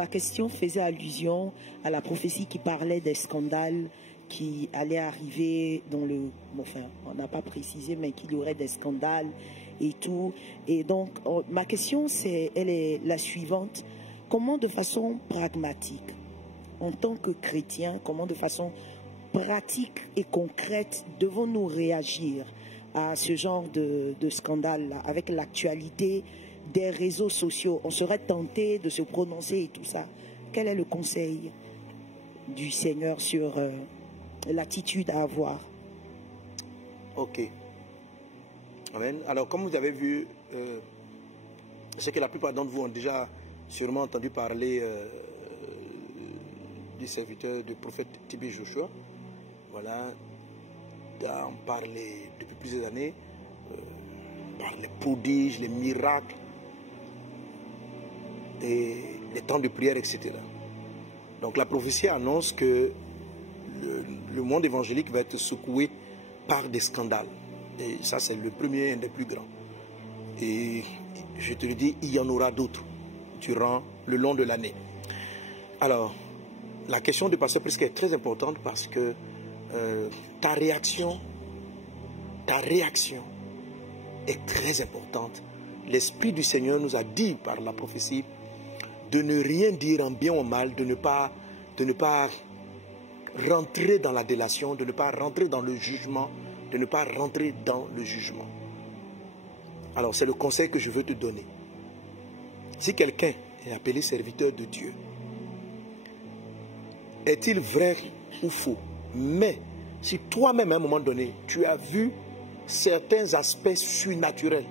Ma question faisait allusion à la prophétie qui parlait des scandales qui allaient arriver dans le... Enfin, on n'a pas précisé, mais qu'il y aurait des scandales et tout. Et donc, ma question, elle est la suivante. Comment, de façon pragmatique, en tant que chrétiens, comment, de façon pratique et concrète, devons-nous réagir à ce genre de scandale-là, avec l'actualité des réseaux sociaux? On serait tenté de se prononcer et tout ça. Quel est le conseil du Seigneur sur l'attitude à avoir? Ok. Amen. Alors, comme vous avez vu, je sais que la plupart d'entre vous ont déjà sûrement entendu parler du serviteur du prophète Tibé Joshua. Voilà. On parlait depuis plusieurs années par les prodiges, les miracles, et les temps de prière, etc. Donc la prophétie annonce que le monde évangélique va être secoué par des scandales. Et ça, c'est le premier, un des plus grands. Et je te le dis, il y en aura d'autres durant le long de l'année. Alors, la question de Pasteur Prisca est très importante parce que ta réaction est très importante. L'Esprit du Seigneur nous a dit par la prophétie de ne rien dire en bien ou en mal, de ne pas rentrer dans la délation, de ne pas rentrer dans le jugement, de ne pas rentrer dans le jugement. Alors c'est le conseil que je veux te donner. Si quelqu'un est appelé serviteur de Dieu, est-il vrai ou faux? Mais si toi-même à un moment donné, tu as vu certains aspects surnaturels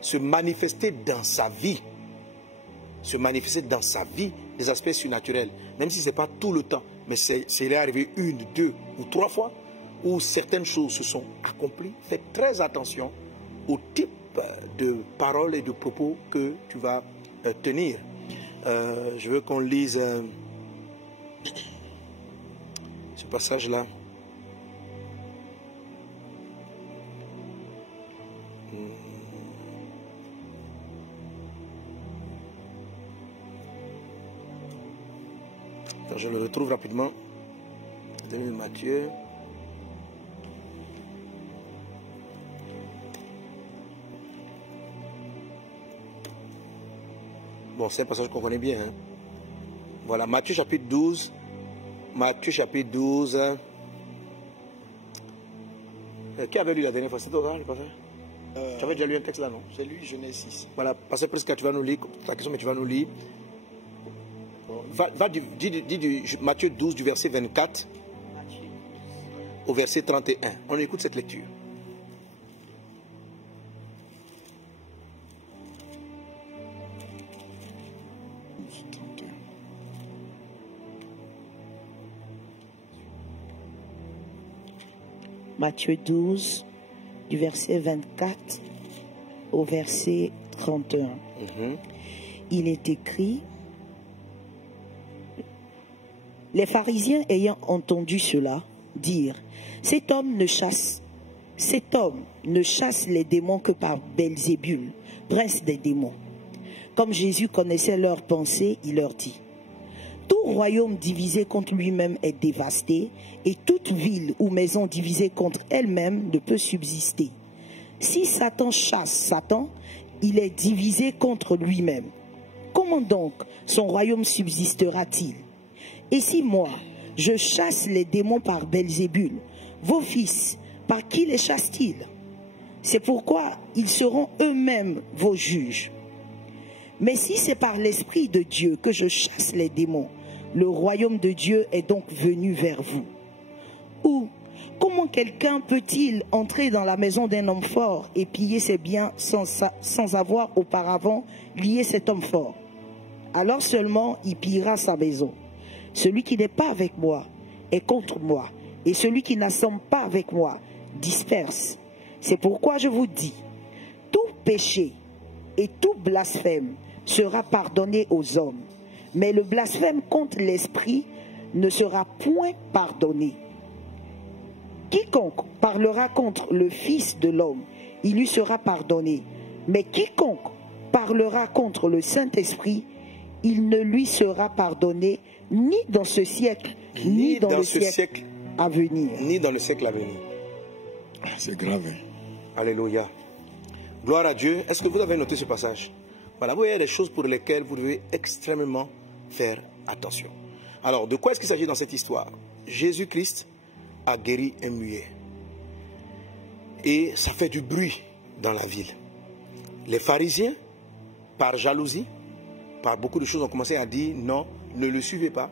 se manifester dans sa vie, des aspects surnaturels, même si ce n'est pas tout le temps, mais c'est arrivé 1, 2 ou 3 fois, où certaines choses se sont accomplies. Fais très attention au type de paroles et de propos que tu vas tenir. Je veux qu'on lise ce passage-là. Je le retrouve rapidement. Matthieu. Bon, c'est un passage qu'on connaît bien. Hein. Voilà, Matthieu chapitre 12. Matthieu chapitre 12. Qui avait lu la dernière fois? C'est toi, tu avais déjà lu un texte là, non? J'ai lu Genèse 6. Voilà, Pasteur Prisca, tu vas nous lire ta question, mais tu vas nous lire. Dis du Matthieu 12 du verset 24 au verset 31. On écoute cette lecture. Matthieu 12 du verset 24 au verset 31. Il est écrit: les pharisiens ayant entendu cela dire, cet homme ne chasse les démons que par Belzébul, prince des démons. Comme Jésus connaissait leurs pensées, il leur dit, tout royaume divisé contre lui-même est dévasté, et toute ville ou maison divisée contre elle-même ne peut subsister. Si Satan chasse Satan, il est divisé contre lui-même. Comment donc son royaume subsistera-t-il? Et si moi, je chasse les démons par Belzébul, vos fils, par qui les chassent-ils? C'est pourquoi ils seront eux-mêmes vos juges. Mais si c'est par l'Esprit de Dieu que je chasse les démons, le royaume de Dieu est donc venu vers vous. Ou, comment quelqu'un peut-il entrer dans la maison d'un homme fort et piller ses biens sans avoir auparavant lié cet homme fort? Alors seulement il pillera sa maison. Celui qui n'est pas avec moi est contre moi, et celui qui n'assemble pas avec moi disperse. C'est pourquoi je vous dis, tout péché et tout blasphème sera pardonné aux hommes, mais le blasphème contre l'Esprit ne sera point pardonné. Quiconque parlera contre le Fils de l'homme, il lui sera pardonné, mais quiconque parlera contre le Saint-Esprit, il ne lui sera pardonné ni dans ce siècle, ni dans le siècle à venir. Ni dans le siècle à venir. C'est grave. Alléluia. Gloire à Dieu. Est-ce que vous avez noté ce passage? Voilà, vous voyez, il y a des choses pour lesquelles vous devez extrêmement faire attention. Alors, de quoi est-ce qu'il s'agit dans cette histoire? Jésus-Christ a guéri un muet. Et ça fait du bruit dans la ville. Les pharisiens, par jalousie, par beaucoup de choses, ont commencé à dire non, ne le suivez pas.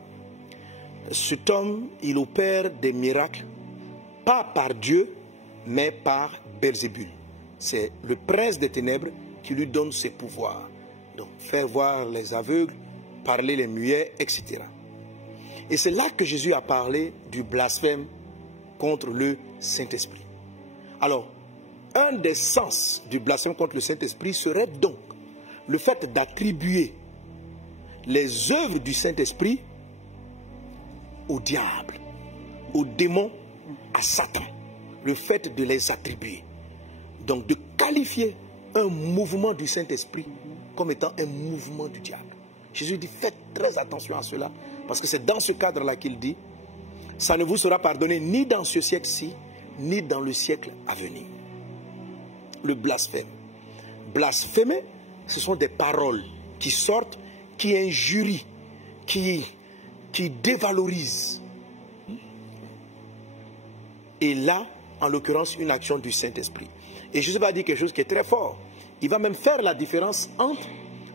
Cet homme, il opère des miracles, pas par Dieu, mais par Belzébul. C'est le prince des ténèbres qui lui donne ses pouvoirs. Donc, faire voir les aveugles, parler les muets, etc. Et c'est là que Jésus a parlé du blasphème contre le Saint-Esprit. Alors, un des sens du blasphème contre le Saint-Esprit serait donc le fait d'attribuer les œuvres du Saint-Esprit au diable, au démon, à Satan. Le fait de les attribuer. Donc de qualifier un mouvement du Saint-Esprit comme étant un mouvement du diable. Jésus dit, faites très attention à cela, parce que c'est dans ce cadre-là qu'il dit, ça ne vous sera pardonné ni dans ce siècle-ci, ni dans le siècle à venir. Le blasphème. Blasphémer, ce sont des paroles qui sortent, qui injurient, qui dévalorisent. Et là, en l'occurrence, une action du Saint-Esprit. Et Jésus va dire quelque chose qui est très fort. Il va même faire la différence entre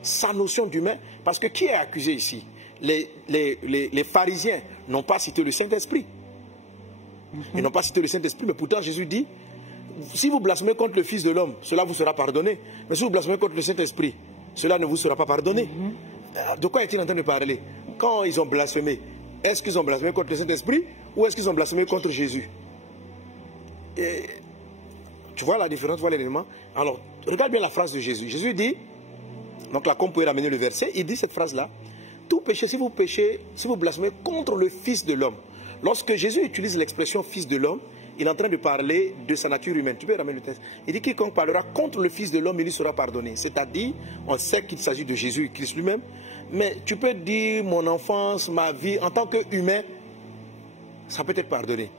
sa notion d'humain, parce que qui est accusé ici? Les pharisiens n'ont pas cité le Saint-Esprit. Ils n'ont pas cité le Saint-Esprit, mais pourtant Jésus dit, si vous blasphémez contre le Fils de l'homme, cela vous sera pardonné. Mais si vous blasphémez contre le Saint-Esprit, cela ne vous sera pas pardonné. De quoi est-il en train de parler? Quand ils ont blasphémé, est-ce qu'ils ont blasphémé contre le Saint-Esprit ou est-ce qu'ils ont blasphémé contre Jésus? Et tu vois la différence, tu vois l'élément? Alors, regarde bien la phrase de Jésus. Jésus dit, donc là, comme vous pouvez ramener le verset, il dit cette phrase-là, tout péché, si vous blasphémez contre le Fils de l'homme. Lorsque Jésus utilise l'expression Fils de l'homme, il est en train de parler de sa nature humaine. Tu peux ramener le texte. Il dit, quiconque parlera contre le Fils de l'homme, il lui sera pardonné. C'est-à-dire, on sait qu'il s'agit de Jésus, Christ lui-même, mais tu peux dire, mon enfance, ma vie, en tant qu'humain, ça peut être pardonné.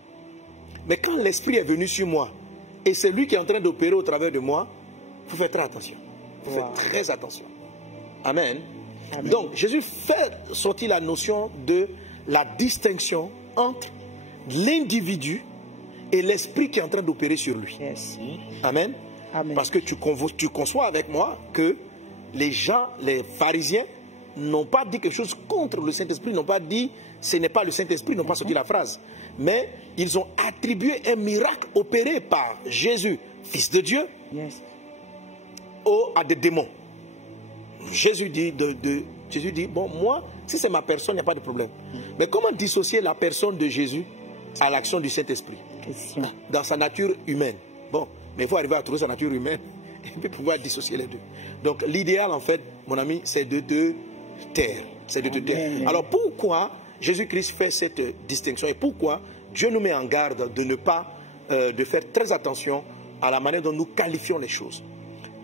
Mais quand l'Esprit est venu sur moi, et c'est lui qui est en train d'opérer au travers de moi, il faut faire très attention. Il faut faire très attention. Amen. Amen. Donc, Jésus fait sortir la notion de la distinction entre l'individu et l'Esprit qui est en train d'opérer sur lui. Yes. Amen. Amen. Parce que tu conçois avec moi que les gens, les pharisiens, n'ont pas dit quelque chose contre le Saint-Esprit, n'ont pas dit ce n'est pas le Saint-Esprit, n'ont pas sorti la phrase. Mais ils ont attribué un miracle opéré par Jésus, Fils de Dieu, Yes. à des démons. Jésus dit, bon, moi, si c'est ma personne, il n'y a pas de problème. Mais comment dissocier la personne de Jésus à l'action du Saint-Esprit dans sa nature humaine? Bon, mais il faut arriver à trouver sa nature humaine et puis pouvoir dissocier les deux. Donc l'idéal, en fait, mon ami, c'est de te taire. C'est de te taire. Alors pourquoi Jésus-Christ fait cette distinction et pourquoi Dieu nous met en garde de ne pas, de faire très attention à la manière dont nous qualifions les choses?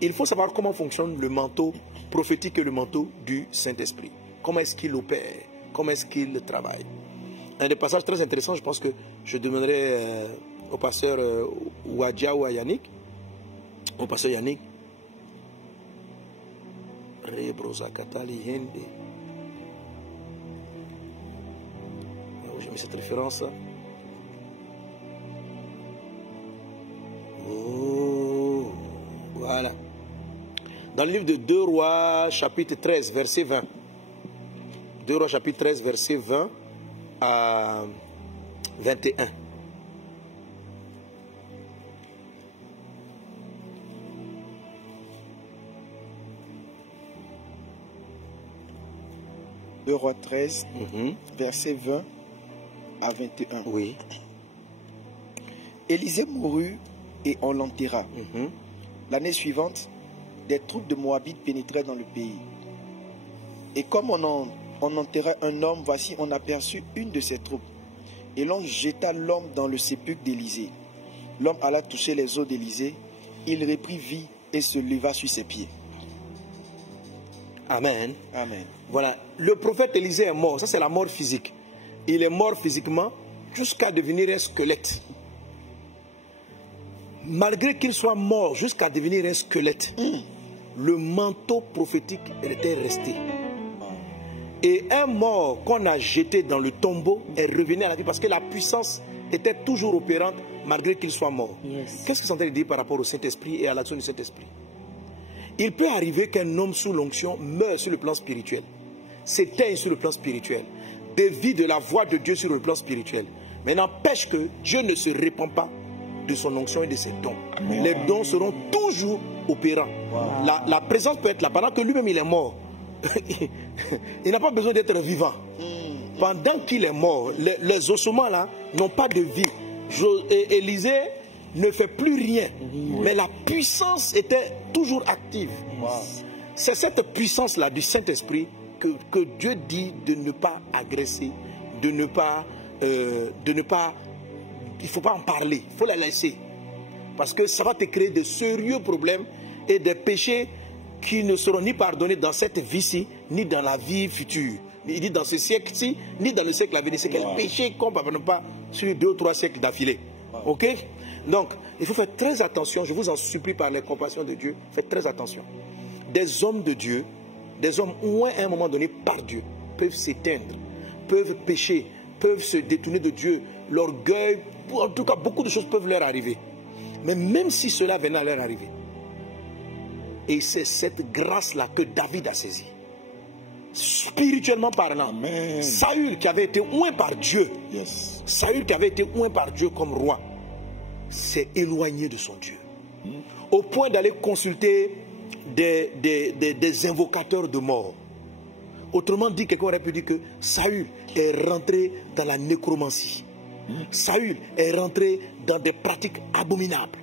Il faut savoir comment fonctionne le manteau prophétique et le manteau du Saint-Esprit. Comment est-ce qu'il opère? Comment est-ce qu'il travaille? Un des passages très intéressants, je pense que je demanderai au pasteur Ouadja ou à Yannick, au pasteur Yannick. J'ai mis cette référence là. Oh, voilà. Dans le livre de 2 Rois, chapitre 13, verset 20. 2 Rois, chapitre 13, verset 20 à 21. Deux Rois 13, verset 20 à 21. Oui. Élisée mourut et on l'enterra. L'année suivante, des troupes de Moabites pénétrèrent dans le pays. Et comme on enterrait un homme, voici, on aperçut une de ces troupes. Et l'on jeta l'homme dans le sépulcre d'Élisée. L'homme alla toucher les os d'Élisée. Il reprit vie et se leva sur ses pieds. Amen. Amen. Voilà. Le prophète Élisée est mort. Ça, c'est la mort physique. Il est mort physiquement jusqu'à devenir un squelette. Malgré qu'il soit mort jusqu'à devenir un squelette, le manteau prophétique était resté. Et un mort qu'on a jeté dans le tombeau est revenu à la vie parce que la puissance était toujours opérante malgré qu'il soit mort. Yes. Qu'est-ce qu'ils sont en train de dire par rapport au Saint-Esprit et à l'action du Saint-Esprit? Il peut arriver qu'un homme sous l'onction meure sur le plan spirituel, s'éteigne sur le plan spirituel, dévie de la voix de Dieu sur le plan spirituel. Mais n'empêche que Dieu ne se répand pas de son onction et de ses dons. Amen. Les dons seront toujours opérants. Wow. La présence peut être là. Pendant que lui-même il est mort, il n'a pas besoin d'être vivant. Pendant qu'il est mort, les ossements là n'ont pas de vie. Élisée ne fait plus rien. Mais la puissance était toujours active. Wow. C'est cette puissance-là du Saint-Esprit que Dieu dit de ne pas agresser, de ne pas, il ne faut pas en parler, il faut la laisser. Parce que ça va te créer de sérieux problèmes et des péchés qui ne seront ni pardonnés dans cette vie-ci, ni dans la vie future. Il dit dans ce siècle-ci, ni dans le siècle à venir. C'est quel péché qu'on ne pardonne pas sur 2 ou 3 siècles d'affilée. Ok? Donc, il faut faire très attention, je vous en supplie par les compassions de Dieu, faites très attention. Des hommes de Dieu, des hommes au moins à un moment donné par Dieu, peuvent s'éteindre, peuvent pécher, peuvent se détourner de Dieu, l'orgueil, en tout cas beaucoup de choses peuvent leur arriver. Mais même si cela venait à leur arriver, et c'est cette grâce-là que David a saisie, spirituellement parlant. Amen. Saül qui avait été oint par Dieu, Saül qui avait été oint par Dieu comme roi, s'est éloigné de son Dieu, au point d'aller consulter des invocateurs de mort. Autrement dit, quelqu'un aurait pu dire que Saül est rentré dans la nécromancie. Saül est rentré dans des pratiques abominables.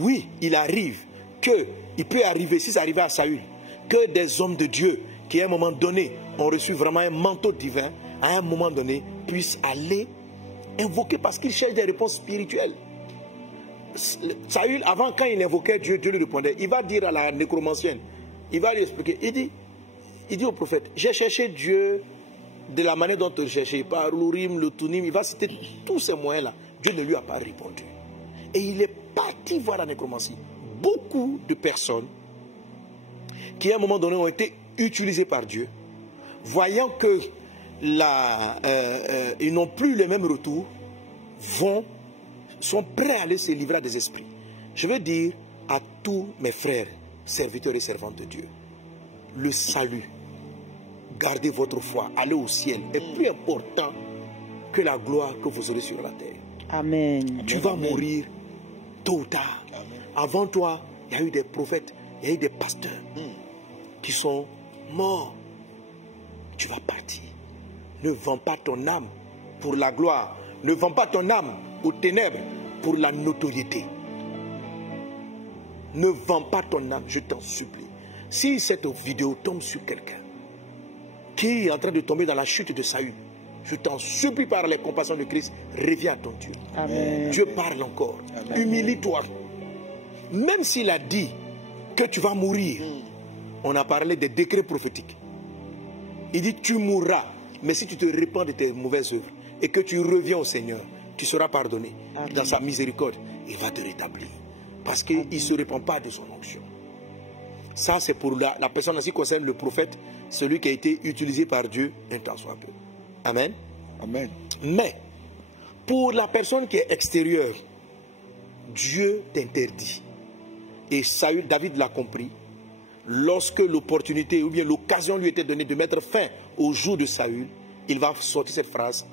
Oui, il peut arriver, si ça arrivait à Saül, que des hommes de Dieu qui à un moment donné ont reçu vraiment un manteau divin, à un moment donné puissent aller invoquer parce qu'ils cherchent des réponses spirituelles. Saül, avant, quand il invoquait Dieu, Dieu lui répondait. Il va dire à la nécromancienne, il va lui expliquer. Il dit au prophète, j'ai cherché Dieu de la manière dont tu le cherchais, par l'Urim, le Tunim, il va citer tous ces moyens-là. Dieu ne lui a pas répondu. Et il est parti voir la nécromancie. Beaucoup de personnes qui à un moment donné ont été utilisées par Dieu, voyant que ils n'ont plus le même retour, sont prêts à aller se livrer à des esprits. Je veux dire à tous mes frères, serviteurs et servantes de Dieu, le salut, gardez votre foi, allez au ciel est plus important que la gloire que vous aurez sur la terre. Amen. Tu vas mourir tôt ou tard. Amen. Avant toi, il y a eu des prophètes, il y a eu des pasteurs qui sont morts. Tu vas partir. Ne vends pas ton âme pour la gloire. Ne vends pas ton âme aux ténèbres pour la notoriété. Ne vends pas ton âme, je t'en supplie. Si cette vidéo tombe sur quelqu'un qui est en train de tomber dans la chute de Saül, je t'en supplie par les compassions de Christ, reviens à ton Dieu. Amen. Dieu parle encore. Humilie-toi. Même s'il a dit que tu vas mourir, on a parlé des décrets prophétiques. Il dit tu mourras, mais si tu te répands de tes mauvaises œuvres et que tu reviens au Seigneur, tu seras pardonné. Amen. Dans sa miséricorde, il va te rétablir. Parce qu'il ne se répand pas de son onction. Ça, c'est pour la personne en ce qui concerne le prophète, celui qui a été utilisé par Dieu un temps soit peu. Amen. Amen. Mais, pour la personne qui est extérieure, Dieu t'interdit. Et Saül, David l'a compris. Lorsque l'opportunité ou bien l'occasion lui était donnée de mettre fin au jour de Saül, il va sortir cette phrase: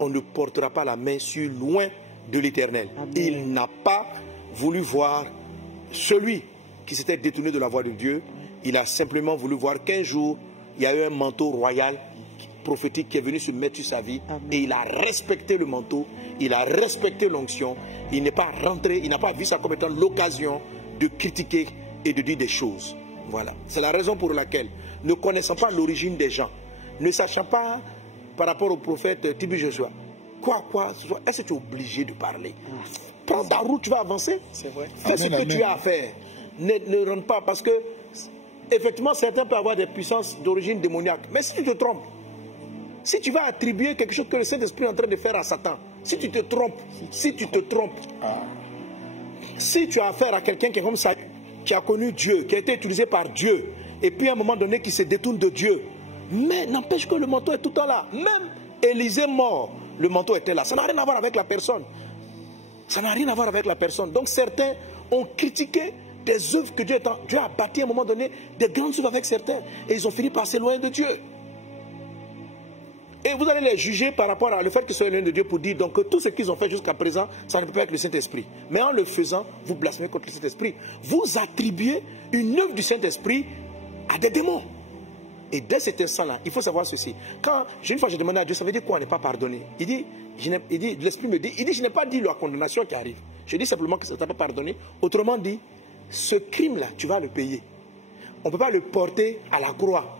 on ne portera pas la main sur loin de l'Éternel. Il n'a pas voulu voir celui qui s'était détourné de la voie de Dieu. Il a simplement voulu voir qu'un jour, il y a eu un manteau royal prophétique qui est venu se mettre sur sa vie. Amen. Et il a respecté le manteau, il a respecté l'onction. Il n'est pas rentré, il n'a pas vu ça comme étant l'occasion de critiquer et de dire des choses. Voilà. C'est la raison pour laquelle, ne connaissant pas l'origine des gens, ne sachant pas par rapport au prophète Tibi Joshua, est-ce que tu es obligé de parler? Prends ta route, tu vas avancer. C'est vrai. Fais ce que tu as à faire. Ne rentre pas parce que effectivement, certains peuvent avoir des puissances d'origine démoniaque. Mais si tu te trompes, si tu vas attribuer quelque chose que le Saint-Esprit est en train de faire à Satan, si tu te trompes, si tu as affaire à quelqu'un qui est comme ça, qui a connu Dieu, qui a été utilisé par Dieu, et puis à un moment donné qui se détourne de Dieu, mais n'empêche que le manteau est tout le temps là. Même Élisée mort, le manteau était là. Ça n'a rien à voir avec la personne. Ça n'a rien à voir avec la personne. Donc certains ont critiqué des œuvres que Dieu a bâties à un moment donné, des grandes œuvres avec certains, et ils ont fini par s'éloigner de Dieu. Et vous allez les juger par rapport à le fait qu'ils soient éloignés de Dieu pour dire donc que tout ce qu'ils ont fait jusqu'à présent, ça ne peut pas être le Saint-Esprit. Mais en le faisant, vous blasphémez contre le Saint-Esprit. Vous attribuez une œuvre du Saint-Esprit à des démons. Et dès cet instant-là, il faut savoir ceci. Quand une fois j'ai demandé à Dieu, ça veut dire quoi, on n'est pas pardonné? L'Esprit me dit, je n'ai pas dit la condamnation qui arrive. Je dis simplement que ça ne t'a pas pardonné. Autrement dit, ce crime-là, tu vas le payer. On ne peut pas le porter à la croix.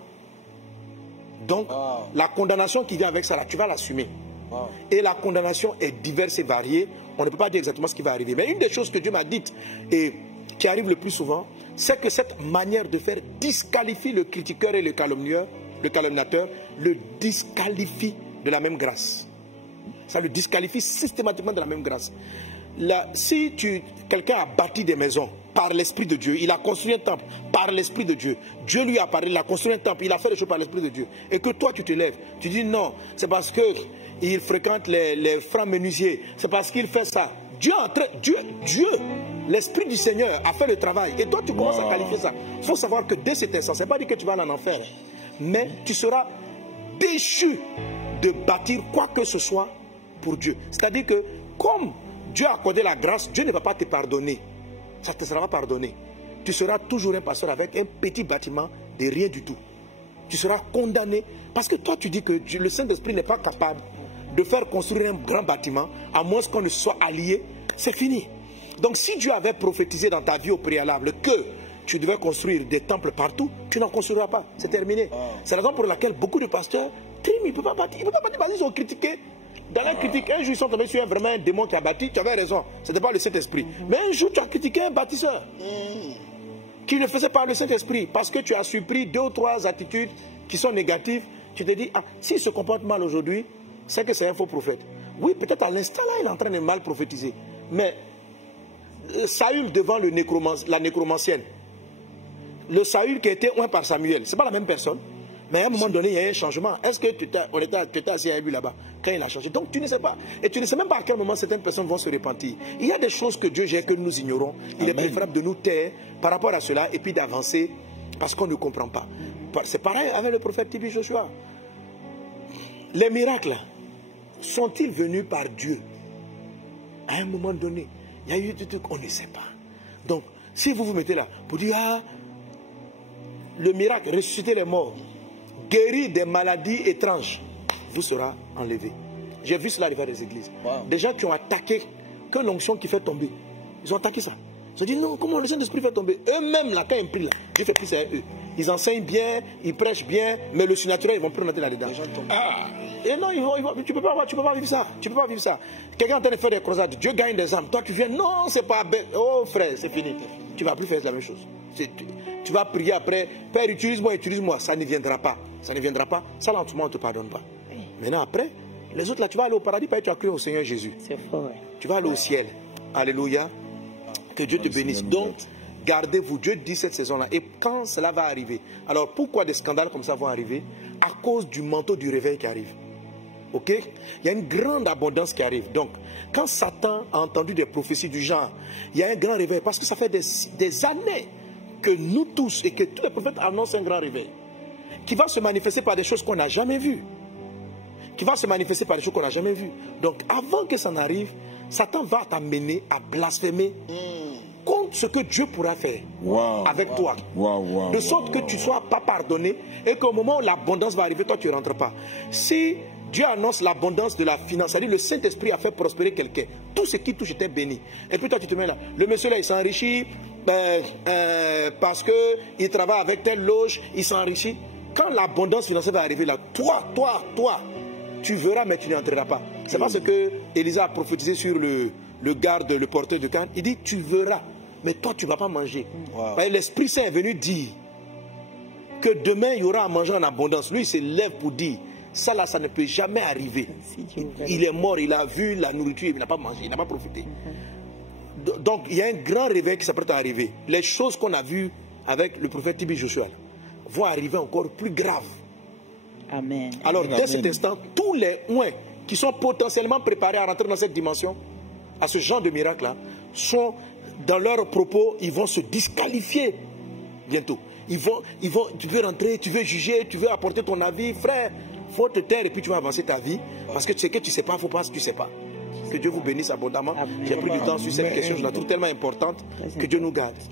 Donc, la condamnation qui vient avec ça, là, tu vas l'assumer. Et la condamnation est diverse et variée. On ne peut pas dire exactement ce qui va arriver. Mais une des choses que Dieu m'a dites et qui arrive le plus souvent, c'est que cette manière de faire disqualifie le critiqueur et le calomniateur, le disqualifie de la même grâce. Ça le disqualifie systématiquement de la même grâce. Là, si quelqu'un a bâti des maisons par l'Esprit de Dieu, il a construit un temple par l'Esprit de Dieu, Dieu lui a parlé, il a construit un temple, il a fait des choses par l'Esprit de Dieu, et que toi tu te lèves, tu dis non, c'est parce qu'il fréquente les francs menuisiers, c'est parce qu'il fait ça. Dieu, l'Esprit du Seigneur a fait le travail, et toi tu commences à qualifier ça. Il faut savoir que dès cet instant, ce n'est pas dire que tu vas aller en enfer, mais tu seras déchu de bâtir quoi que ce soit pour Dieu. C'est-à-dire que comme Dieu a accordé la grâce, Dieu ne va pas te pardonner. Ça ne te sera pas pardonné. Tu seras toujours un pasteur avec un petit bâtiment de rien du tout. Tu seras condamné. Parce que toi, tu dis que le Saint-Esprit n'est pas capable de faire construire un grand bâtiment, à moins qu'on ne soit allié. C'est fini. Donc si Dieu avait prophétisé dans ta vie au préalable que tu devais construire des temples partout, tu n'en construiras pas. C'est terminé. C'est la raison pour laquelle beaucoup de pasteurs, ils ne peuvent pas bâtir. Ils ne peuvent pas bâtir parce qu'ils ont critiqué. Dans la critique, un jour ils sont tombés sur vraiment un démon qui a bâti, tu avais raison, ce n'était pas le Saint-Esprit. Mais un jour tu as critiqué un bâtisseur qui le faisait par le Saint-Esprit, parce que tu as surpris 2 ou 3 attitudes qui sont négatives, tu te dis, ah, s'il se comporte mal aujourd'hui, c'est que c'est un faux prophète. Oui, peut-être à l'instant là, il est en train de mal prophétiser. Mais Saül devant la nécromancienne, le Saül qui a été oint par Samuel, ce n'est pas la même personne. Mais à un moment donné, il y a eu un changement. Est-ce que tu étais assis à lui là-bas quand il a changé? Donc tu ne sais pas. Et tu ne sais même pas à quel moment certaines personnes vont se repentir. Il y a des choses que Dieu gère que nous ignorons. Il est préférable de nous taire par rapport à cela et puis d'avancer parce qu'on ne comprend pas. C'est pareil avec le prophète Tibi Joshua. Les miracles sont-ils venus par Dieu? À un moment donné, il y a eu des trucs qu'on ne sait pas. Donc, si vous vous mettez là pour dire, ah, le miracle, ressusciter les morts, guérir des maladies étranges, vous sera enlevé. J'ai vu cela arriver dans les églises. Des gens qui ont attaqué que l'onction qui fait tomber. Ils ont attaqué ça. J'ai dit non, comment le Saint-Esprit fait tomber? Eux-mêmes, là, quand ils prient, là, Dieu fait plus à eux. Ils enseignent bien, ils prêchent bien, mais le surnaturel, ils vont plus rentrer là-dedans. Et non, tu ne peux pas vivre ça. Tu peux pas vivre ça. Quelqu'un est en train de faire des croisades, Dieu gagne des âmes. Toi, tu viens, non, c'est pas bête. Oh frère, c'est fini. Tu ne vas plus faire la même chose. Tu vas prier après, Père, utilise-moi. Ça ne viendra pas. Ça ne viendra pas. Ça, lentement, on ne te pardonne pas. Maintenant, après, les autres, là, tu vas aller au paradis parce que tu as cru au Seigneur Jésus. C'est fort. Tu vas aller au ciel. Alléluia. Que Dieu te bénisse. Donc, gardez-vous. Dieu dit cette saison-là. Et quand cela va arriver, alors pourquoi des scandales comme ça vont arriver? À cause du manteau du réveil qui arrive. Ok? Il y a une grande abondance qui arrive. Donc, quand Satan a entendu des prophéties du genre, il y a un grand réveil. Parce que ça fait des années que nous tous et que tous les prophètes annoncent un grand réveil. Qui va se manifester par des choses qu'on n'a jamais vues. Qui va se manifester par des choses qu'on n'a jamais vues. Donc, avant que ça n'arrive, Satan va t'amener à blasphémer contre ce que Dieu pourra faire avec toi. De sorte que tu ne sois pas pardonné et qu'au moment où l'abondance va arriver, toi tu ne rentres pas. Si Dieu annonce l'abondance de la finance, c'est-à-dire le Saint-Esprit a fait prospérer quelqu'un, tout ce qui touche était béni. Et puis toi tu te mets là, le monsieur là il s'enrichit parce qu'il travaille avec telle loge, il s'enrichit. Quand l'abondance financière va arriver là, toi, tu verras mais tu n'entreras pas. C'est parce que Élisée a prophétisé sur le garde, le porteur de Cannes. Il dit tu verras, mais toi tu ne vas pas manger. L'Esprit Saint est venu dire que demain il y aura à manger en abondance. Lui, il se lève pour dire, ça là, ça ne peut jamais arriver. Il est mort, il a vu la nourriture, il n'a pas mangé, il n'a pas profité. Donc, il y a un grand réveil qui s'apprête à arriver. Les choses qu'on a vues avec le prophète Tibi Joshua vont arriver encore plus graves. Amen. Alors, Amen. dès cet instant, tous les ouins qui sont potentiellement préparés à rentrer dans cette dimension, à ce genre de miracle-là, sont dans leurs propos, ils vont se disqualifier bientôt. Ils vont, tu veux rentrer, tu veux juger, tu veux apporter ton avis, frère, il faut te taire et puis tu vas avancer ta vie. Parce que tu sais que tu ne sais pas, il ne faut pas que tu ne sais pas. Que Dieu vous bénisse abondamment. J'ai pris du temps sur cette question, je la trouve tellement importante. Que Dieu nous garde.